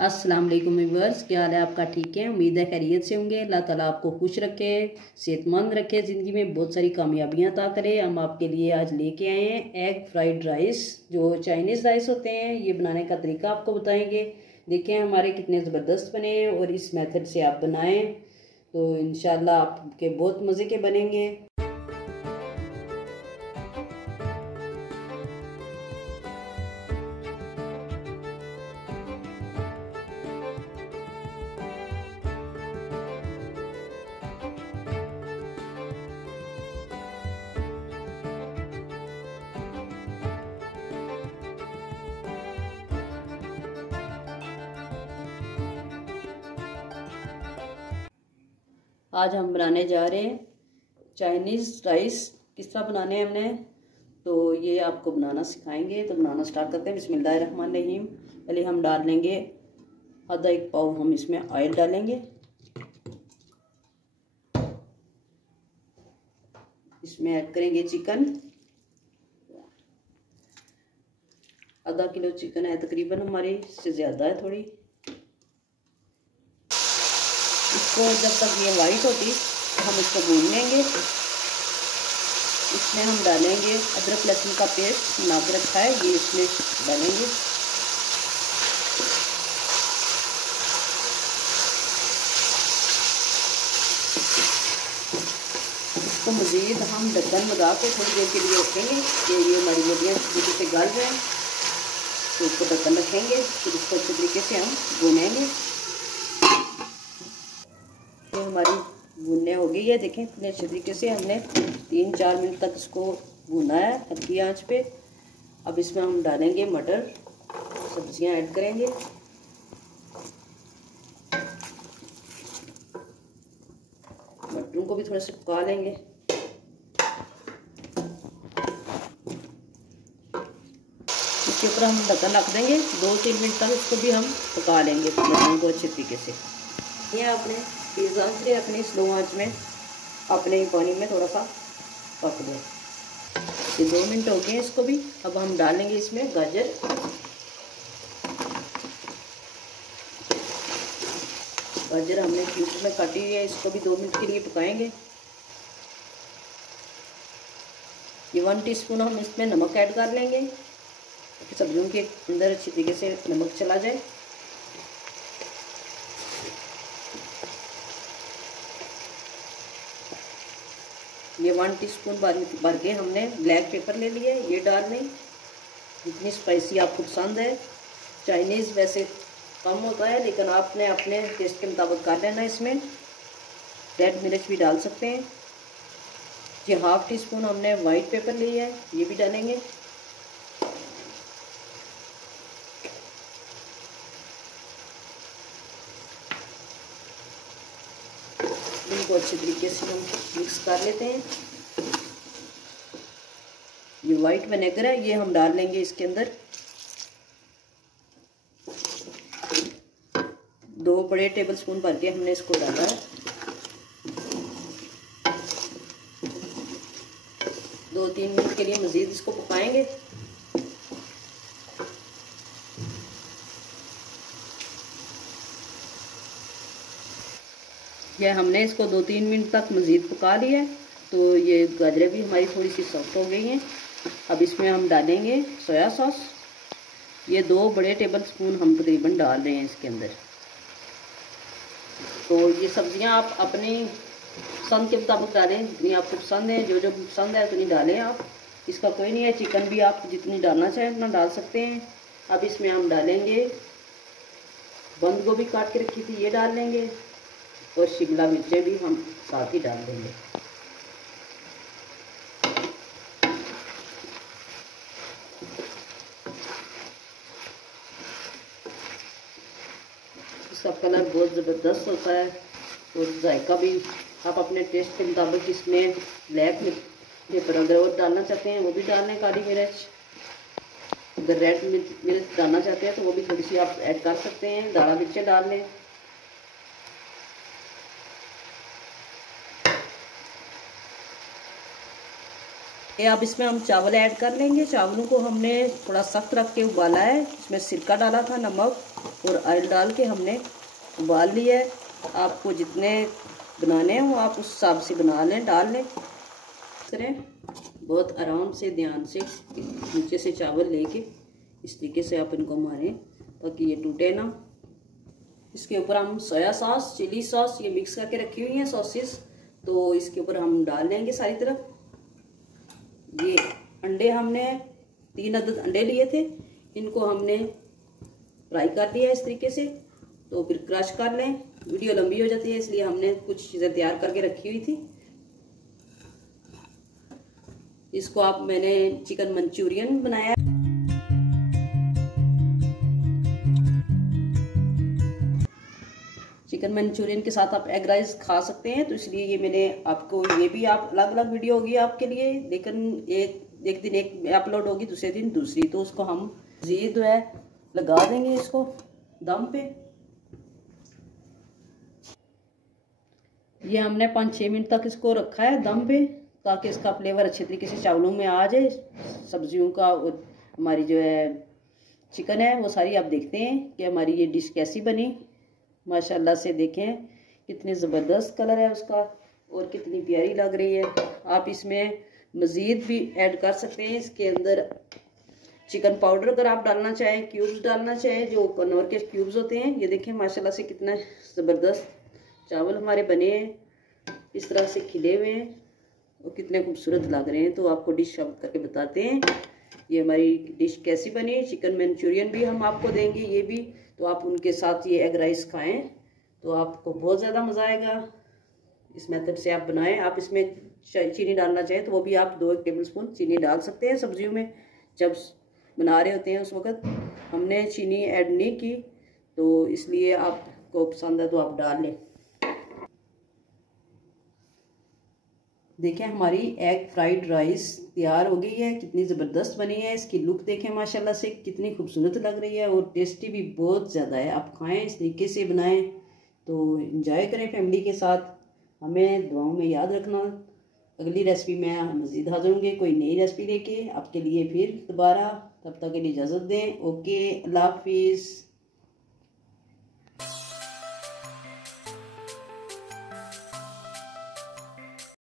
अस्सलाम वालेकुम व्यूअर्स, क्या हाल है आपका? ठीक है, उम्मीद है खैरियत से होंगे। अल्लाह ताला आपको खुश रखे, सेहतमंद रखे, ज़िंदगी में बहुत सारी कामयाबियाँ अता करे। हम आपके लिए आज लेके आए हैं एग फ्राइड राइस, जो चाइनीज़ राइस होते हैं। ये बनाने का तरीका आपको बताएंगे। देखें हमारे कितने ज़बरदस्त बने हैं और इस मेथड से आप बनाएं तो इंशाल्लाह आपके बहुत मज़े के बनेंगे। आज हम बनाने जा रहे हैं चाइनीज़ राइस। किस तरह बनाने हैं हमने, तो ये आपको बनाना सिखाएंगे। तो बनाना स्टार्ट करते हैं। बिस्मिल्लाहिर्रहमानिर्रहीम। पहले हम डाल लेंगे आधा एक पाव, हम इसमें ऑयल डालेंगे। इसमें ऐड करेंगे चिकन। आधा किलो चिकन है तकरीबन, हमारी इससे ज़्यादा है थोड़ी। इसको जब तक ये वाइट होती हम इसको भून लेंगे। इसमें हम डालेंगे अदरक लहसुन का पेस्ट बना के रखा है, ये इसमें डालेंगे। इसको मज़ीद हम ढक्कन लगा के थोड़ी देर के लिए रखेंगे कि ये हमारी बोटियाँ अच्छी से गल जाएँ। तो इसको ढक्कन रखेंगे, फिर इसको अच्छे तरीके से हम भूनेंगे। तो हमारी भुनने हो गई है। देखें इतने अच्छे तरीके से हमने 3-4 मिनट तक इसको भुना है हल्की आंच पे। अब इसमें हम डालेंगे मटर, सब्जियां ऐड करेंगे। मटरों को भी थोड़ा सा पका लेंगे। इसके ऊपर हम ढक्कन रख देंगे, 2-3 मिनट तक इसको भी हम पका लेंगे मटरों को अच्छे तरीके से। ये आपने पिज़्ज़ा से अपनी स्लो आंच में अपने ही पानी में थोड़ा सा पक दे। ये 2 मिनट हो गए इसको भी। अब हम डालेंगे इसमें गाजर। गाजर हमने क्यूब में काटी हुई है, इसको भी 2 मिनट के लिए पकाएंगे। ये 1 टीस्पून हम इसमें नमक ऐड कर लेंगे, सब्जियों के अंदर अच्छी तरीके से नमक चला जाए। ये 1 टीस्पून भर के हमने ब्लैक पेपर ले लिया है, ये डाल लें। जितनी स्पाइसी आपको पसंद है। चाइनीज़ वैसे कम होता है, लेकिन आपने अपने टेस्ट के मुताबिक कर लेना। इसमें रेड मिर्च भी डाल सकते हैं। ये 1/2 टीस्पून हमने वाइट पेपर लिया है, ये भी डालेंगे। इनको अच्छे तरीके से हम मिक्स कर लेते हैं। ये वाइट विनेगर है, ये हम डाल लेंगे इसके अंदर। 2 बड़े टेबलस्पून भर के हमने इसको डाला है। 2-3 मिनट के लिए मज़ीद इसको पकाएंगे। यह हमने इसको 2-3 मिनट तक मज़ीद पका लिया है। तो ये गाजरें भी हमारी थोड़ी सी सॉफ्ट हो गई हैं। अब इसमें हम डालेंगे सोया सॉस। ये 2 बड़े टेबलस्पून हम तकरीबन डाल रहे हैं इसके अंदर। तो ये सब्जियां आप अपनी पसंद के मुताबिक डालें, जितनी आपको पसंद है, जो जो पसंद है उतनी डालें आप। इसका कोई नहीं है, चिकन भी आप जितनी डालना चाहें उतना डाल सकते हैं। अब इसमें हम डालेंगे बंद गोभी काट के रखी थी, ये डाल लेंगे। और शिमला मिर्चें भी हम साथ ही डाल देंगे। इसका कलर बहुत ज़बरदस्त होता है और जायका भी आप अपने टेस्ट के मुताबिक इसमें ब्लैक पेपर अगर और डालना चाहते हैं वो भी डाल लें। काली मिर्च, अगर रेड मिर्च डालना चाहते हैं तो वो भी थोड़ी सी आप ऐड कर सकते हैं। दाढ़ा मिर्चें डाल लें। ये अब इसमें हम चावल ऐड कर लेंगे। चावलों को हमने थोड़ा सख्त रख के उबाला है, इसमें सिरका डाला था, नमक और ऑयल डाल के हमने उबाल लिया है। आपको जितने बनाने हैं वो आप उस हिसाब से बना लें, डाल लें। करें बहुत आराम से, ध्यान से नीचे से चावल लेके इस तरीके से आप इनको मारें ताकि ये टूटे ना। इसके ऊपर हम सोया सॉस, चिली सॉस ये मिक्स करके रखी हुई है सॉसेस, तो इसके ऊपर हम डाल लेंगे सारी तरफ। ये अंडे हमने 3 अदद अंडे लिए थे, इनको हमने फ्राई कर लिया इस तरीके से। तो फिर क्रश कर लें, वीडियो लंबी हो जाती है इसलिए हमने कुछ चीज़ें तैयार करके रखी हुई थी। इसको आप, मैंने चिकन मंचूरियन बनाया। चिकन मंचूरियन के साथ आप एग राइस खा सकते हैं, तो इसलिए ये मैंने आपको, ये भी आप अलग अलग वीडियो होगी आपके लिए, लेकिन एक दिन एक अपलोड होगी, दूसरे दिन दूसरी। तो उसको हम मज़ीद जो है लगा देंगे इसको दम पे। ये हमने 5-6 मिनट तक इसको रखा है दम पे ताकि इसका फ्लेवर अच्छे तरीके से चावलों में आ जाए, सब्जियों का। और हमारी जो है चिकन है वो सारी आप देखते हैं कि हमारी ये डिश कैसी बनी। माशाल्लाह से देखें कितने ज़बरदस्त कलर है उसका और कितनी प्यारी लग रही है। आप इसमें मज़ीद भी ऐड कर सकते हैं। इसके अंदर चिकन पाउडर अगर आप डालना चाहें, क्यूब्स डालना चाहें, जो कनौर के क्यूब्स होते हैं। ये देखें माशाल्लाह से कितना ज़बरदस्त चावल हमारे बने हैं, इस तरह से खिले हुए हैं और कितने खूबसूरत लग रहे हैं। तो आपको डिश अब करके बताते हैं ये हमारी डिश कैसी बनी। चिकन मंचूरियन भी हम आपको देंगे, ये भी, तो आप उनके साथ ये एग राइस खाएं तो आपको बहुत ज़्यादा मज़ा आएगा। इस मेथड से आप बनाएं। आप इसमें चीनी डालना चाहें तो वो भी आप 2 टेबलस्पून चीनी डाल सकते हैं सब्जियों में। जब बना रहे होते हैं उस वक़्त हमने चीनी ऐड नहीं की, तो इसलिए आपको पसंद है तो आप डाल लें। देखें हमारी एग फ्राइड राइस तैयार हो गई है, कितनी ज़बरदस्त बनी है। इसकी लुक देखें माशाल्लाह से कितनी खूबसूरत लग रही है और टेस्टी भी बहुत ज़्यादा है। आप खाएं, इस तरीके से बनाएं तो एंजॉय करें फैमिली के साथ। हमें दुआओं में याद रखना। अगली रेसिपी में मज़ीद हाज़िर होंगे कोई नई रेसिपी लेके आपके लिए फिर दोबारा। तब तक के लिए इजाज़त दें। ओके, अल्लाह हाफिज़।